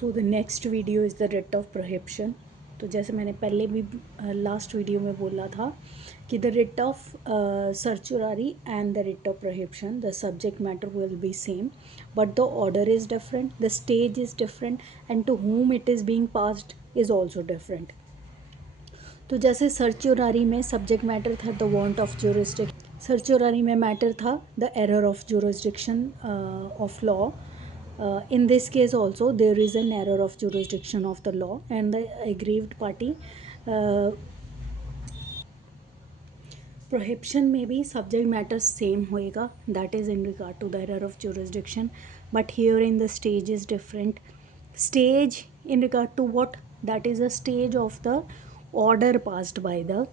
So the next video is the writ of prohibition. तो जैसे मैंने पहले भी लास्ट वीडियो में बोला था कि the writ of certiorari and the writ of prohibition, the subject matter will be same but the order is different, the stage is different and to whom it is being passed is also different. तो जैसे certiorari में subject matter था the want of jurisdiction, certiorari में matter था the error of jurisdiction of law. In this case also there is an error of jurisdiction of the law and the aggrieved party. Prohibition में भी subject matter same होएगा, that is in regard to the error of jurisdiction, but here in the stage is different. Stage in regard to what? That is a stage of the order passed by the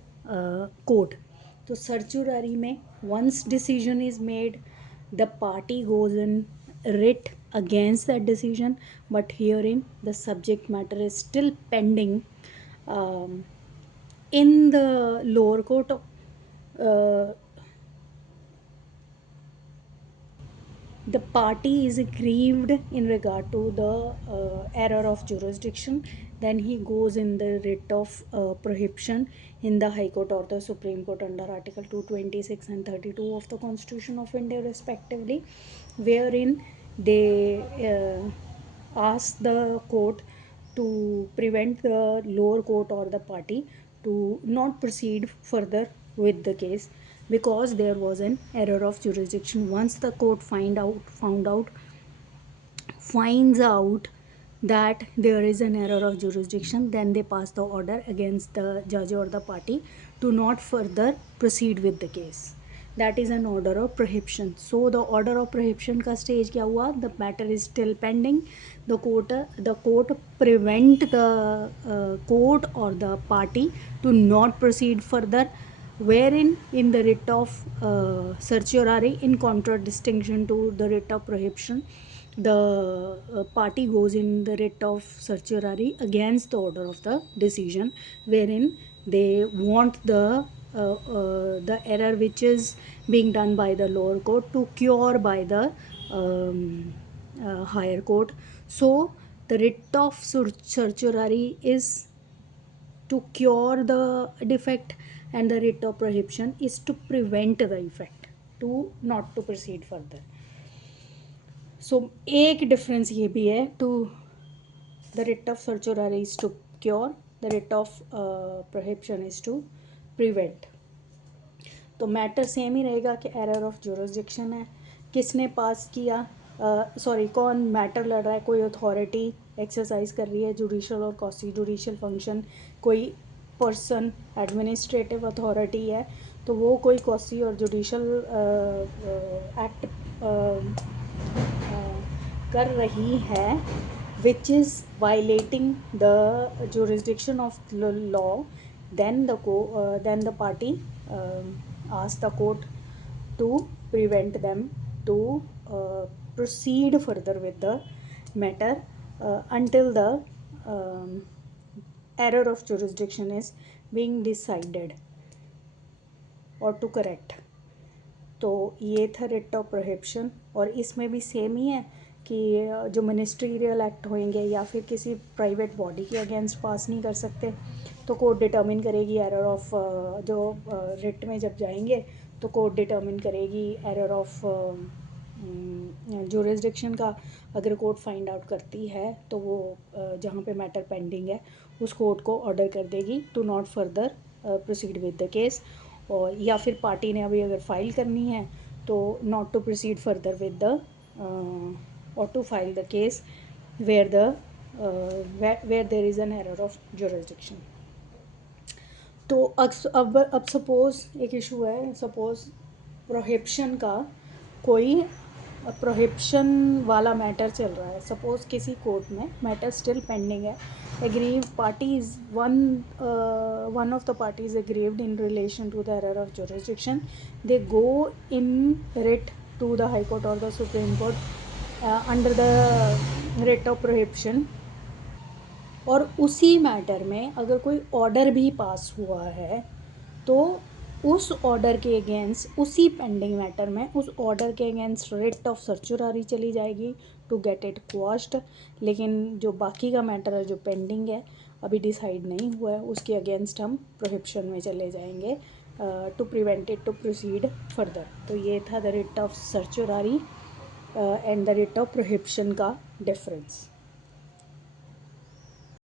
court. तो certiorari में once decision is made, the party goes in writ against that decision, but herein the subject matter is still pending in the lower court. The party is aggrieved in regard to the error of jurisdiction, then he goes in the writ of prohibition in the High Court or the Supreme Court under Article 226 and 32 of the Constitution of India respectively, wherein they ask the court to prevent the lower court or the party to not proceed further with the case because there was an error of jurisdiction. Once the court finds out that there is an error of jurisdiction, then they pass the order against the judge or the party to not further proceed with the case. That is an order of prohibition. So the order of prohibition का stage क्या हुआ? The matter is still pending. The court prevent the court or the party to not proceed further, wherein in the writ of certiorari, in contradistinction to the writ of prohibition, the party goes in the writ of certiorari against the order of the decision, wherein they want the error which is being done by the lower court to cure by the higher court. So the writ of certiorari is to cure the defect and the writ of prohibition is to prevent the effect, to not to proceed further. So एक difference ये भी है, to the writ of certiorari is to cure, the writ of prohibition is to prevent. तो matter same ही रहेगा कि error of jurisdiction है, किसने पास किया, कौन मैटर लड़ रहा है, कोई अथॉरिटी एक्सरसाइज कर रही है जुडिशल और क्वासी जुडिशल फंक्शन, कोई पर्सन एडमिनिस्ट्रेटिव अथॉरिटी है, तो वो कोई क्वासी और जुडिशल एक्ट कर रही है which is violating the jurisdiction of the law, then the party asks the court to prevent them to proceed further with the matter until the error of jurisdiction is being decided or to correct. तो ये था writ of prohibition, और इसमें भी same ही है कि जो ministerial act होंगे या फिर किसी प्राइवेट बॉडी के अगेंस्ट पास नहीं कर सकते, तो कोर्ट डिटर्मिन करेगी एरर ऑफ, जो रिट में जब जाएंगे तो कोर्ट डिटर्मिन करेगी एरर ऑफ जुरिसडिक्शन का. अगर कोर्ट फाइंड आउट करती है तो वो जहाँ पे मैटर पेंडिंग है उस कोर्ट को ऑर्डर कर देगी to not further proceed with the case, और या फिर पार्टी ने अभी अगर फाइल करनी है तो not to proceed further with the और to file the case where there is an error of jurisdiction. तो अब सपोज़ एक इशू है, सपोज़ प्रोहिबिशन का कोई प्रोहिबिशन वाला मैटर चल रहा है, सपोज़ किसी कोर्ट में मैटर स्टिल पेंडिंग है, aggrieved parties, one of the parties aggrieved in relation to the error of jurisdiction, they go in writ to the High Court or the Supreme Court under the writ of prohibition, और उसी matter में अगर कोई order भी पास हुआ है तो उस ऑर्डर के अगेंस्ट, उसी पेंडिंग मैटर में उस ऑर्डर के अगेंस्ट रिट ऑफ सर्चुरारी चली जाएगी टू गेट इट क्वाश्ड। लेकिन जो बाकी का मैटर है जो पेंडिंग है, अभी डिसाइड नहीं हुआ है, उसके अगेंस्ट हम प्रोहिबिशन में चले जाएंगे to prevent it to proceed further. तो ये था the writ of certiorari and the writ of prohibition का डिफरेंस।